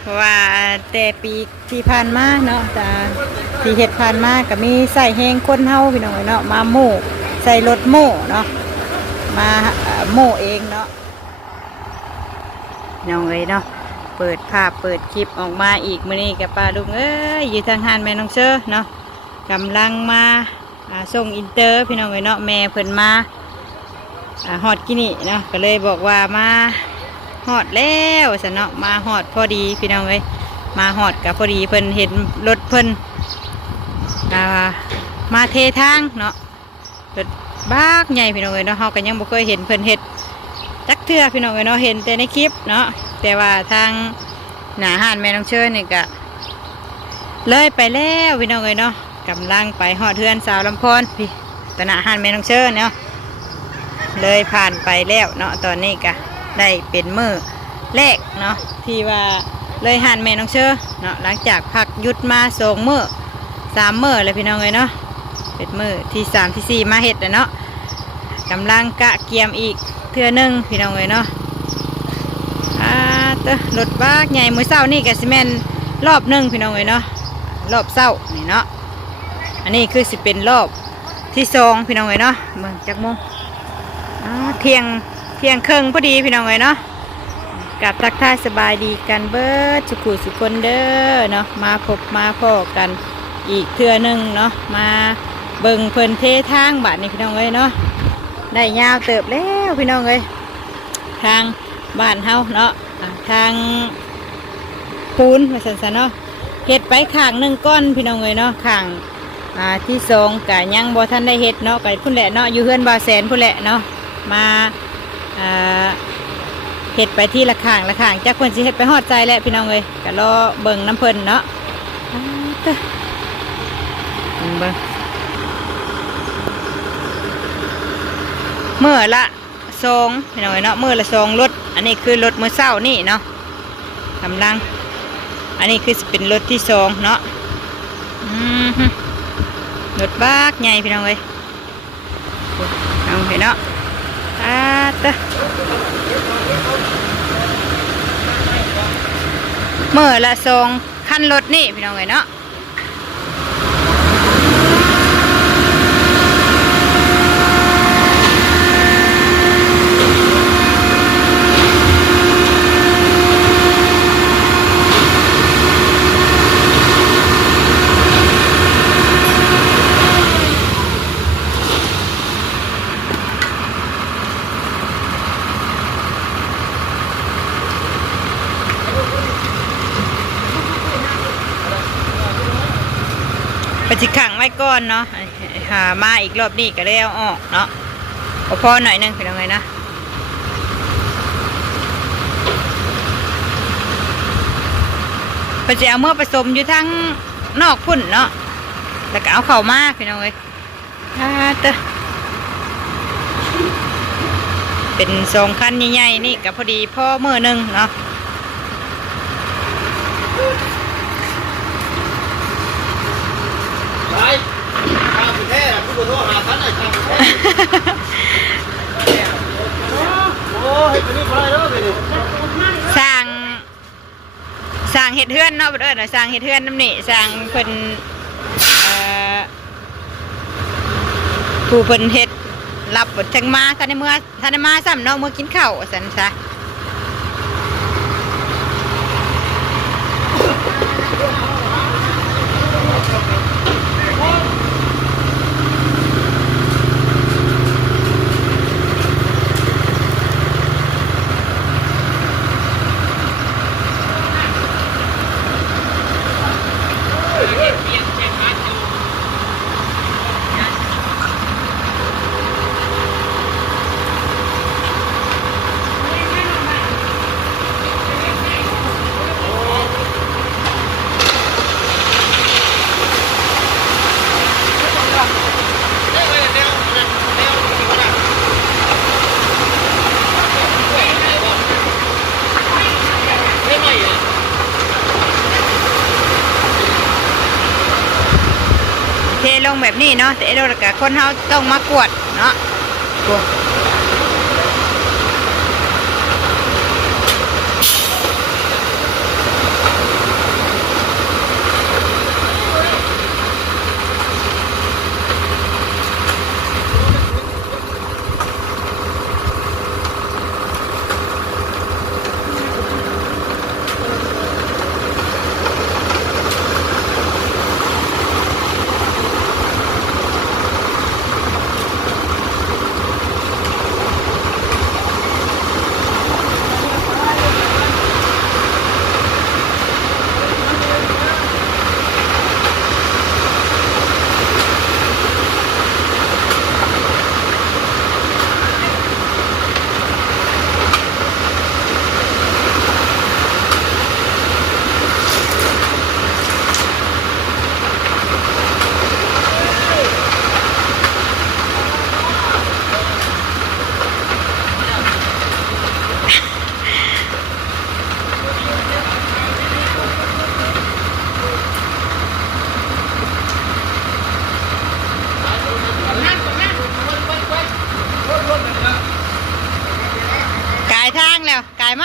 เพราะว่าแต่ปีที่ผ่านมาเนาะแต่ที่เฮ็ดผ่านมาก็มีใส่แห้งคนเฮาพี่น้องเนาะมาโม่ใส่รถโม่เนาะมาโม่เองเนาะน้องเอ้ยเนาะเปิดภาพเปิดคลิปออกมาอีกมื้อนี้กับป้าลุงเอ้ยอยู่ทางหานแม่น้องเชอเนาะกำลังมาส่งอินเตอร์พี่น้องเอ้ยเนาะแม่เพิ่นมาฮอดกินี่เนาะก็เลยบอกว่ามาฮอดแล้วซะเนาะมาฮอดพอดีพี่น้องเอ้ยมาฮอดกับพอดีเพิ่นเห็นรถเพิ่นมาเททางเนาะรถบักใหญ่พี่น้องเอ้ยเนาะเฮาก็ยังบ่เคยเห็นเพิ่นเฮ็ดจักเทื่อพี่น้องเอ้ยเนาะเห็นแต่ในคลิปเนาะแต่ว่าทางหน้าห้านแม่น้องเชยนี่ก็เลยไปแล้วพี่น้องเอ้ยเนาะกำลังไปฮอดเทือนสาวลำพรพี่ตหน้าห้านแม่น้องเชยเนาะเลยผ่านไปแล้วเนาะตอนนี้ก็ได้เป็นมื้อแรกเนาะที่ว่าเลยห้านแม่น้องเชยเนาะหลังจากพักหยุดมา2 มื้อ3 มื้อเลยพี่น้องเอ้ยเนาะเป็นมื้อที่3ที่4มาเฮ็ดแล้วเนาะกำลังกะเกียมอีกเทื่อนึงพี่น้องเอ้ยเนาะรถบักใหญ่มื้อเช้านี่ก็สิแม่นรอบนึงพี่น้องเอ้ยเนาะรอบเช้านี่เนาะอันนี้คือสิเป็นรอบที่2พี่น้องเอ้ยเนาะเบิ่งจักโมงเที่ยงครึ่งพอดีพี่น้องเอ้ยเนาะกับทักทายสบายดีกันเบิดสุขุสุคนเด้อเนาะมาพบมาพ้อกันอีกเทื่อนึงเนาะมาเบิ่งเพิ่นเททางบัดนี้พี่น้องเอ้ยเนาะได้ยาวเติบแล้วพี่น้องเอ้ยทางบ้านเฮาเนาะทางปูนมาสันๆเนาะเฮ็ดไปข้าง1 ก้อนพี่น้องเอ้ยเนาะข้างที่2กะยังบ่ทันได้เฮ็ดเนาะกะพุ่นแหละเนาะอยู่เฮือนบ่าวแสนพุ่นแหละเนาะมาเฮ็ดไปที่ละข้างจักเพิ่นสิเฮ็ดไปฮอดใจแล้วพี่น้องเอ้ยก็รอเบิ่งน้ำเพิ่นเนาะเบิ่งมื้อละ2พี่น้องเอ้ยเนาะมื้อละ2รถอันนี้คือรถมื้อเช้านี่เนาะกำลังอันนี้คือเป็นรถที่2เนาะรถบักใหญ่พี่น้องเอ้ยเอาเห็นเนาะมื้อละ2 คันรถนี่พี่น้องเอ้ยเนาะปฏิขังไว้ก่อนเนาะหามาอีกรอบนี้ก็แล้วออกเนาะพอหน่อยนึงเป็นยังไงนะปฏิเอาเมื่อผสมอยู่ทั้งนอกพุ่นเนาะแล้วก็เอาเข่ามาเป็นยังไงเป็น2 คันใหญ่ๆนี่ก็พอดีพ่อมือนึงเนาะสร้างเห็ดเฮือนเนาะเด้อสร้างเห็ดเฮือนน้ำนี่สร้างเพิ่นผู้เพิ่นเห็ดรับบทจังมาท่านในเมื่อท่านในมาซ้ำเนาะเมื่อกินข้าวสันซะเทลงแบบนี้เนาะแต่เรากับคนเขาต้องมากวดเนาะ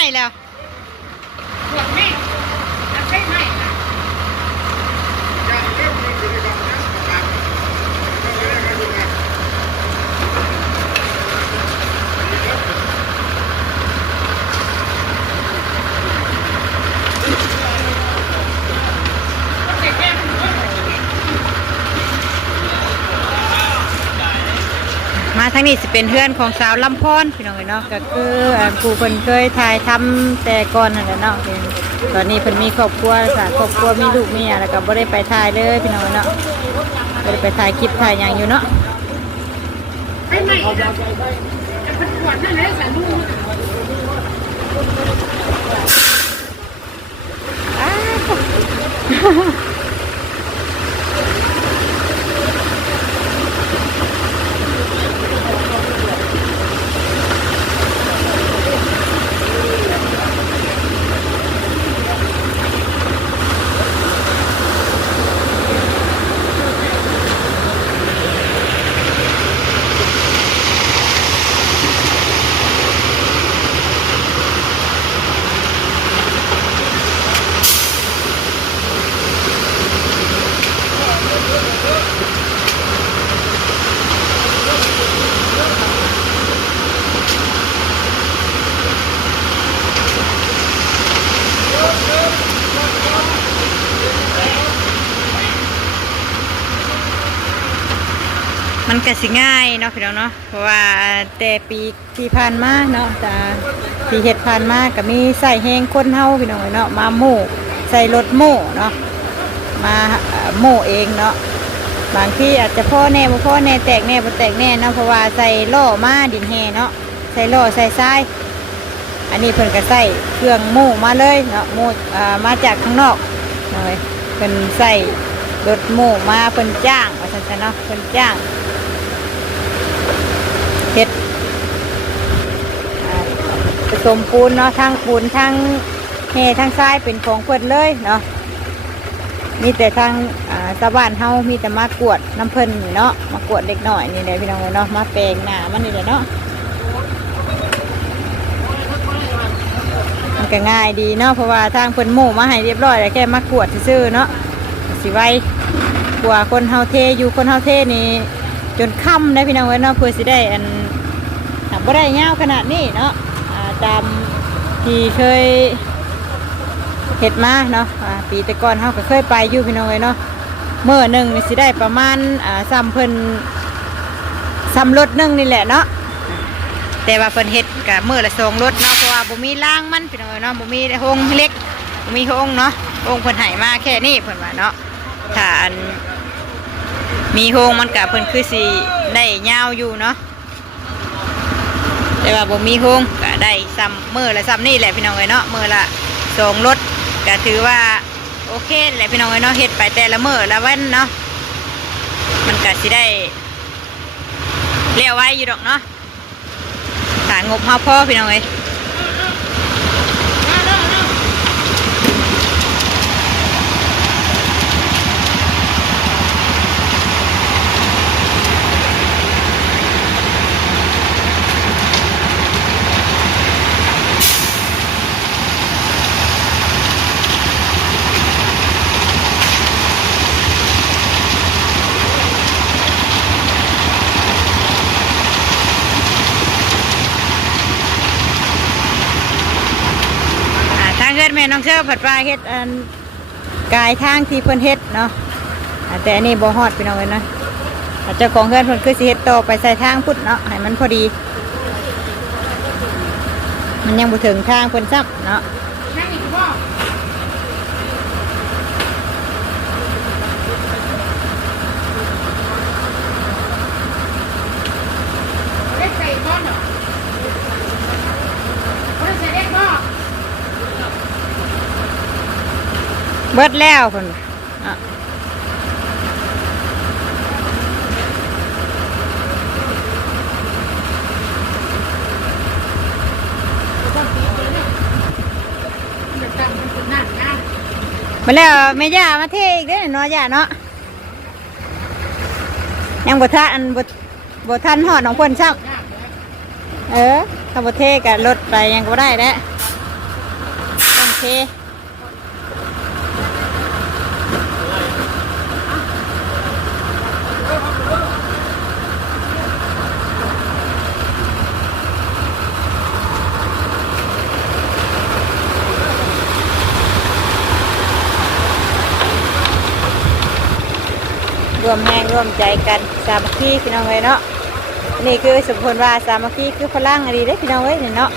ม้แล้วขวดไม่จะใช้ไม้นะมาทั้งนี้จะเป็นเพื่อนของสาวลำพอนพี่น้องเนาะก็คือครูเพิ่นเคยถ่ายทำแต่ก่อนนั่นแหละเนาะตอนนี้เพิ่นมีครอบครัวค่ะครอบครัวมีลูกมีอะไรก็บ่ได้ไปถ่ายเลยพี่น้องเนาะบ่ได้ไปถ่ายคลิปถ่ายอย่างอยู่เนาะไปไหนจะเป็นขวดนั่นแหละสาลูกมันก็สิง่ายเนาะพี่น้องเนาะเพราะว่าแต่ปีที่ผ่านมาเนาะแต่ปีเห็ดผ่านมาก็มีใส่แห้งคนเฮาพี่น้องเนาะมาโม่ใส่รถโม่เนาะมาโม่เองเนาะบางที่อาจจะพ่อแน่บ่พ่อแน่แตกแน่บ่แตกแน่เนาะเพราะว่าใส่ล่อมาดินแห่เนาะใส่ล่อใส่ทรายอันนี้เพิ่นก็ใส่เครื่องโม่มาเลยเนาะโม่มาจากข้างนอกเลยเพิ่นใส่รถโม่มาเพิ่นจ้างว่าซั่นเนาะเพิ่นจ้างเฮ็ดผสมปูนเนาะทั้งปูนทั้งเฮทั้งทรายเป็นของเพิ่นเลยเนาะมีแต่ทางชาวบ้านเฮามีแต่มากวดน้ำเพิ่นเนาะมากวดเด็กหน่อยนี่แหละพี่น้องเนาะมาแปลงหน้ามันนี่แหละเนาะมันก็ง่ายดีเนาะเพราะว่าทางเพิ่นโม่มาให้เรียบร้อยแล้วแค่มากวดซื่อๆเนาะสิไว้กว่าคนเฮาเทอยู่คนเฮาเทนี่จนค่ำได้พี่น้องเนาะเพื่อสิได้อันบ่ได้ยาวขนาดนี้เนาะตามที่เคยเห็ดมาเนาะปีแต่ก่อนเขาก็เคยไปอยู่พี่น้องเนาะเมื่อหนึ่งสิได้ประมาณซ้ำเพิ่นซ้ำรถหนึ่งนี่แหละเนาะแต่ว่าเพิ่นเห็ดกับเมื่อละ2 รถเนาะเพราะว่าบ่มีล่างมันพี่น้องเนาะบ่มีโฮงเล็กบ่มีโฮงเนาะโฮงเพิ่นให้มาแค่นี้เพิ่นว่าเนาะถ้าอันมีโฮงมันกับเพิ่นคือสิได้ยาวอยู่เนาะแต่ว่าบ่มีโฮงก็ได้ซ้ำมือละซ้ำนี่แหละพี่น้องเนาะมือละ2 รถก็ถือว่าโอเคแหละพี่น้องเนาะเฮ็ดไปแต่ละมือละวันเนาะมันก็สิได้เลี้ยวไว้อยู่ดอกเนาะถ้างบเฮาพอพี่น้องเฮ็ดแม่น้องเชื่อผัดปลาเฮ็ดอันกายทางที่เพิ่นเฮ็ดเนาะแต่อันนี้บ่ฮอดพี่น้องเลยนะเจ้าของเฮือนเพิ่นคือสิเฮ็ดต่อไปใส่ทางพุทธเนาะให้มันพอดีมันยังบ่ถึงทางเพิ่นซ้ำเนาะเบิดแล้วคนมาแล้วแม่ย่ามาเทอีกเด้อเนาะย่าเนาะยังบ่ทันบ่ทันหอดของเพิ่นซ้ำถ้าบ่เทกับรถไปยังบ่ได้แล้ว เครวมแรงรวมใจกันสามัคคีพี่น้องเลยเนาะนี่คือสมพลว่าสามัคคีคือพลังอะไรได้พี่น้องเว้ยเนาะ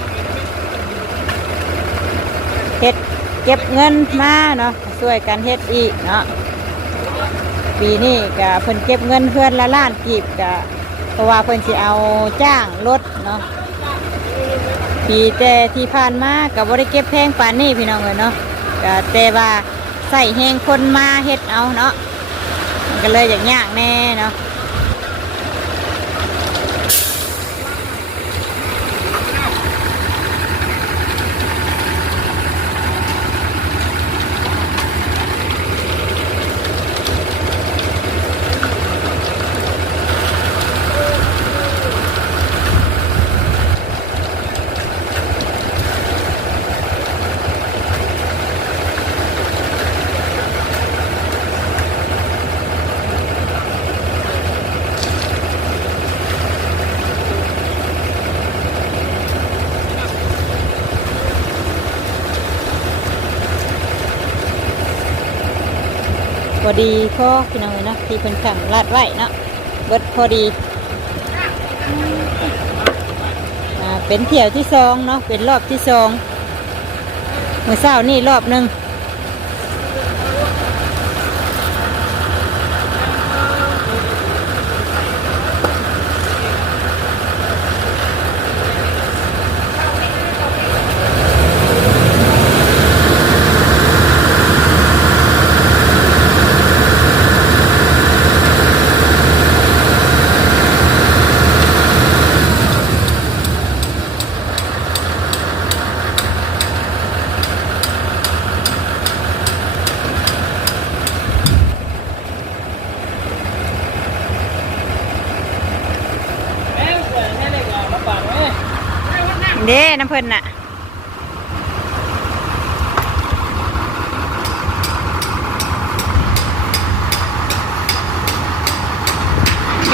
เฮ็ดเก็บเงินมาเนาะช่วยกันเฮ็ดอีกเนาะปีนี้ก็เพิ่นเก็บเงินเพื่อนละล้านกีบก็เพราะว่าเพิ่นสิเอาจ้างรถเนาะปีแต่ที่ผ่านมาก็บ่ได้เก็บแพงปานนี้พี่น้องเลยเนาะก็แต่ว่าใส่แหงคนมาเฮ็ดเอาเนาะมันก็เลยอย่างยากแน่เนาะพอดีพ่อพี่น้องเลยเนาะที่เพิ่นขังลาดไว้เนาะเบิดพอดีเป็นเที่ยวที่2เนาะเป็นรอบที่2เมื่อเช้านี่รอบหนึ่งเด้น้ำเพิ่นน่ะ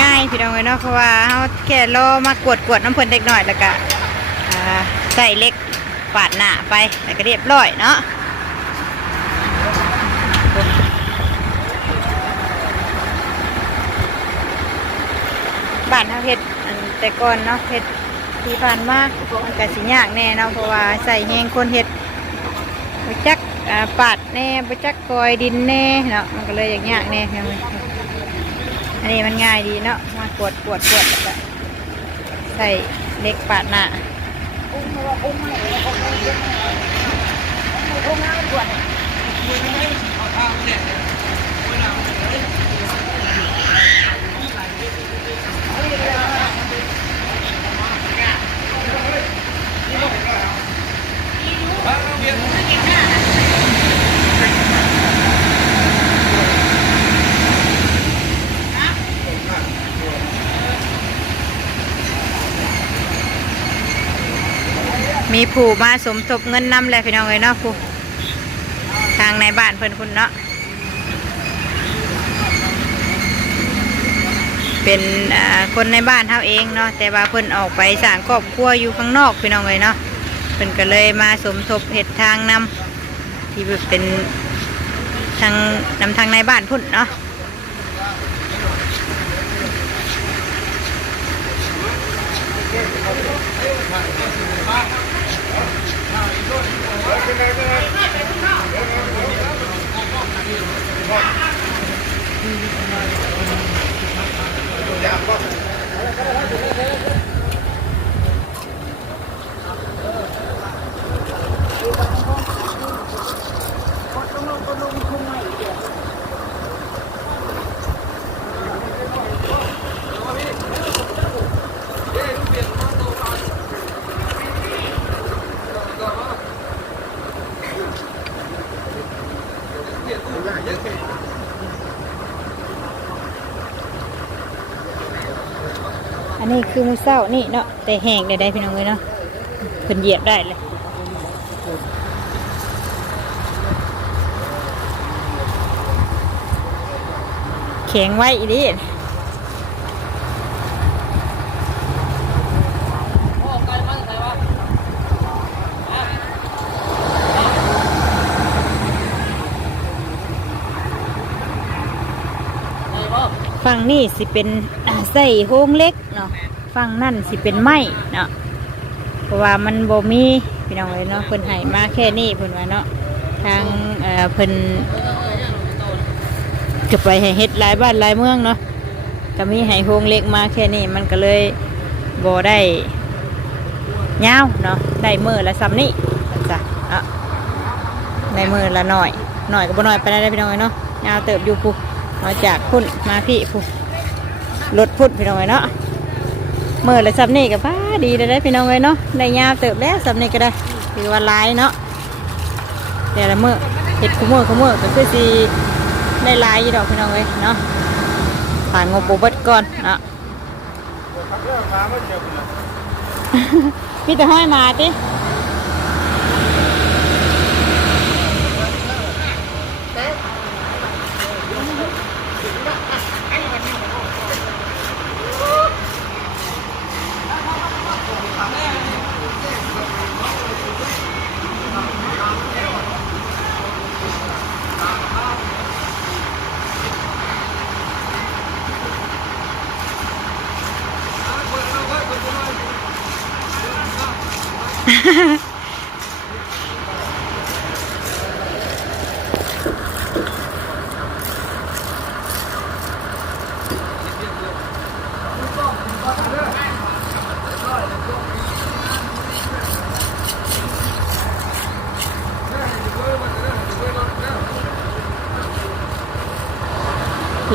ง่ายพี่น้องเลยเนาะเพราะว่าเขาแค่รอมากวดน้ำเพิ่นเล็กหน่อยแล้วก็ใส่เล็กปาดหน้าไปแล้วก็เรียบร้อยเนาะบ้านเขาเฮ็ดแต่ก่อนเนาะเฮ็ดที่ผ่านมามันก็สิยากแน่เนาะเพราะว่าใส่แหงคนเฮ็ดบ่จักปาดแน่บ่จักกอยดินแน่เนาะมันก็เลยยากแน่อันนี้มันง่ายดีเนาะมากวดแล้วก็ใส่เล็กปาดหน้ามีผู้มาสมทบเงินนำเลยพี่น้องเลยเนาะผู้ทางในบ้านเพิ่นคุณเนาะเป็นคนในบ้านเฮาเองเนาะแต่ว่าเพิ่นออกไปสร้างครอบครัวอยู่ข้างนอกพี่น้องเลยเนาะเพิ่นก็เลยมาสมทบเฮ็ดทางนำที่เป็นทางในบ้านพุ่นเนาะอันนี้คือมือเศร้านี่เนาะแต่แห้งได้พี่น้องเลยเนาะเพิ่นเหยียบได้เลย แข็งไว้อีนี่ฝั่งนี่สิเป็นใส่โฮงเล็กเนาะฝั่งนั่นสิเป็นไม้เนาะเพราะว่ามันบ่มีพี่น้องเลยเนาะเพิ่นให้มาแค่นี้เพิ่นว่าเนาะทางเพิ่นก็ไปให้เฮ็ดหลายบ้านหลายเมืองเนาะก็มีให้โฮงเล็กมาแค่นี้มันก็เลยบ่ได้ยาวเนาะได้มือละซ้ำนี่จ้ะได้มือละหน่อยก็บ่น้อยไปได้พี่น้องเลยเนาะยาวเติบอยู่ปุ๊มาจากพุ่นมาพี่พุ่นรถพุ่นพี่น้องเลยเนาะเมื่อไรซับนี่กับป้าดีได้พี่น้องเลยเนาะได้ยาวเติบแล้วซับนี่ก็ได้ถือว่าลายเนาะแต่ละเมื่อเห็ดขมือก็คือสีได้ลายยี่ดอกพี่น้องเลยเนาะผ่านงบโบเบิดก่อนเนาะพี่แต่ห้อยมาดิ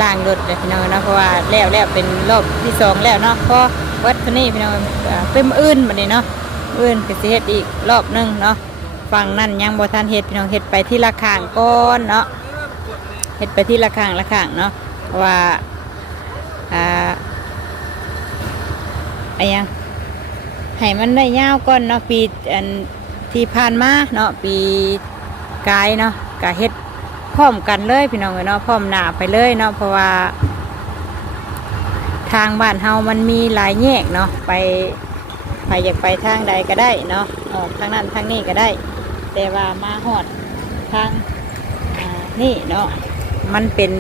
ล่างรถเลยพี่น้องนะเพราะว่าแล้วเป็นรอบที่2แล้วเนาะพอวัดคนนี้พี่น้องเป็นอื่นแบบนี้เนาะอื่นก็สิเฮ็ดอีกรอบนึงเนาะฝั่งนั่นยังบ่ทันเฮ็ดพี่น้องเฮ็ดไปที่ละข้างก่อนเนาะเฮ็ดไปที่ละข้างเนาะเพราะว่ายังให้มันได้ยาวก่อนเนาะปีอันที่ผ่านมาเนาะปีกายเนาะก็เฮ็ดพร้อมกันเลยพี่น้องเนาะพร้อมหน้าไปเลยเนาะเพราะว่าทางบ้านเฮามันมีหลายแยกเนาะไปอยากไปทางใดก็ได้เนาะออกทางนั้นทางนี้ก็ได้แต่ว่ามาฮอดทางนี่เนาะมันเป็น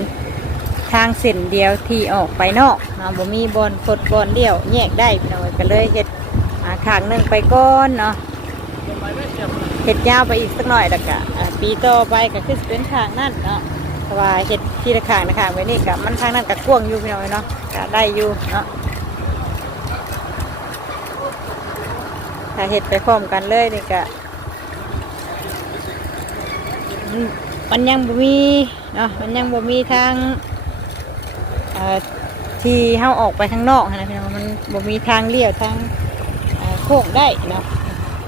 ทางเส้นเดียวที่ออกไปนอกเนาะบ่มีบอนกดบอนเดียวแยกได้พี่น้องก็เลยเฮ็ดข้างนึงไปก่อนเนาะเห็ดยาวไปอีกสักหน่อยแล้วก็ปีต่อไปก็คือเป็นทางนั่นเนาะเพราะว่าเห็ดที่ระคางนะคะไว้นี่กับมันทางนั้นกับกว้างอยู่พี่น้อยเนาะก็ได้อยู่เนาะถ้าเห็ดไปพร้อมกันเลยนี่ก็มันยังบ่มีเนาะมันยังบ่มีทางที่เฮาออกไปข้างนอกนะพี่น้องมันบ่มีทางเลี้ยวทางโค้งได้เนาะ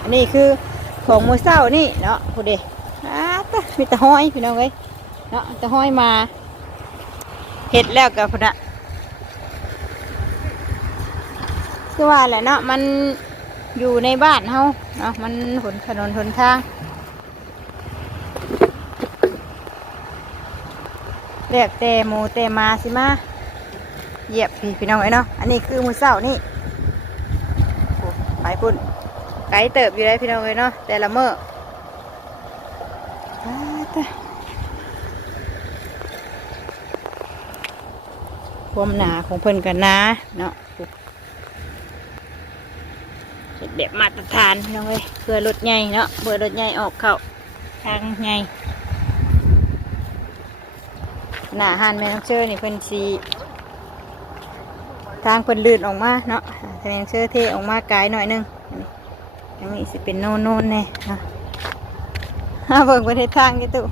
อันนี้คือของมือเศร้านี่เนาะพูดดิมีแต่ห้อยพี่น้องเว้ยเนาะแต่ห้อยมาเห็ดแล้วกับพุ่นอะคือว่าแหละเนาะมันอยู่ในบ้านเฮาเนาะมันถนนหนทางเรียกแต่หมูแต่มาสิมาเหยียบพี่น้องเว้ยเนาะอันนี้คือมือเศร้านี่ไปพุ่นไก่เติบอยู่ได้พี่น้องเลยเนาะแต่ละเมื่อความหนาของเพิ่นกันนะเนาะแบบมาตรฐานพี่น้องเลยเพื่อรถใหญ่เนาะเพื่อรถใหญ่ออกเข้าทางใหญ่หนาหันแม่น้ำเชื่อนี่เพิ่นสีทางเพิ่นลื่นออกมาเนาะแม่น้ำเชื่อเทออกมาไกลหน่อยนึงอันนี้สิเป็นโน่นเนี่ยนะเบิ่งประเทศทางกี่ตู้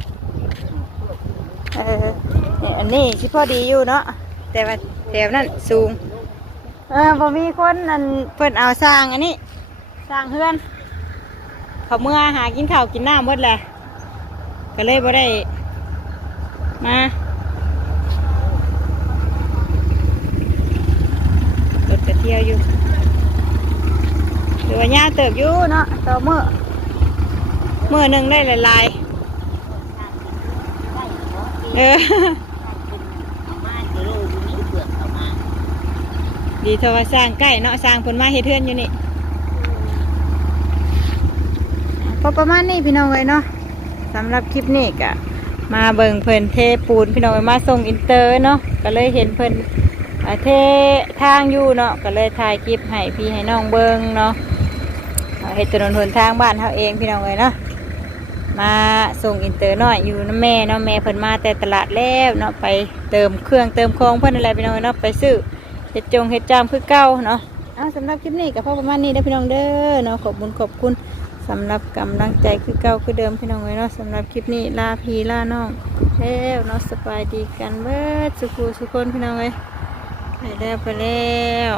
อันนี้สิพอดีอยู่เนาะแต่ว่าแถวนั้นสูงบ่มีคนนั่นเพิ่นเอาสร้างอันนี้สร้างเฮือนเขาเมื่อหากินข้าวกินน้ำหมดแหละก็เลยบ่ได้มารถไปเที่ยวอยู่หรือว่าย่าเติบอยู่เนาะต่อเมื่อหนึ่งได้หลาย ดีเท่าว่าสร้างใกล้เนาะสร้างเพิ่นมาเฮ็ดเทือนอยู่นี่พอประมาณนี้พี่น้องเลยเนาะสำหรับคลิปนี้ก็มาเบิ่งเพิ่นเทปูนพี่น้องมาส่งอินเตอร์เนาะก็เลยเห็นเพิ่นเททางอยู่เนาะก็เลยถ่ายคลิปให้พี่ให้น้องเบิ่งเนาะเฮ็ดถนนหนทางบ้านเฮาเองพี่น้องเลยเนาะมาส่งอินเตอร์น้อยอยู่น้ำแม่เนาะแม่เพิ่นมาแต่ตลาดแล้วเนาะไปเติมเครื่องเติมของเพิ่นอะไรพี่น้องเนาะไปซื้อเฮ็ดเฮ็ดจามคือเก่าเนาะเอาสำหรับคลิปนี้ก็พอประมาณนี้เด้อพี่น้องเด้อเนาะขอบคุณสำหรับกำลังใจคือเก่าคือเดิมพี่น้องเลยเนาะสำหรับคลิปนี้ลาพี่ลาน้องแล้วเนาะสบายดีกันเบิดสุขสุขคนพี่น้องเลยไปแล้ว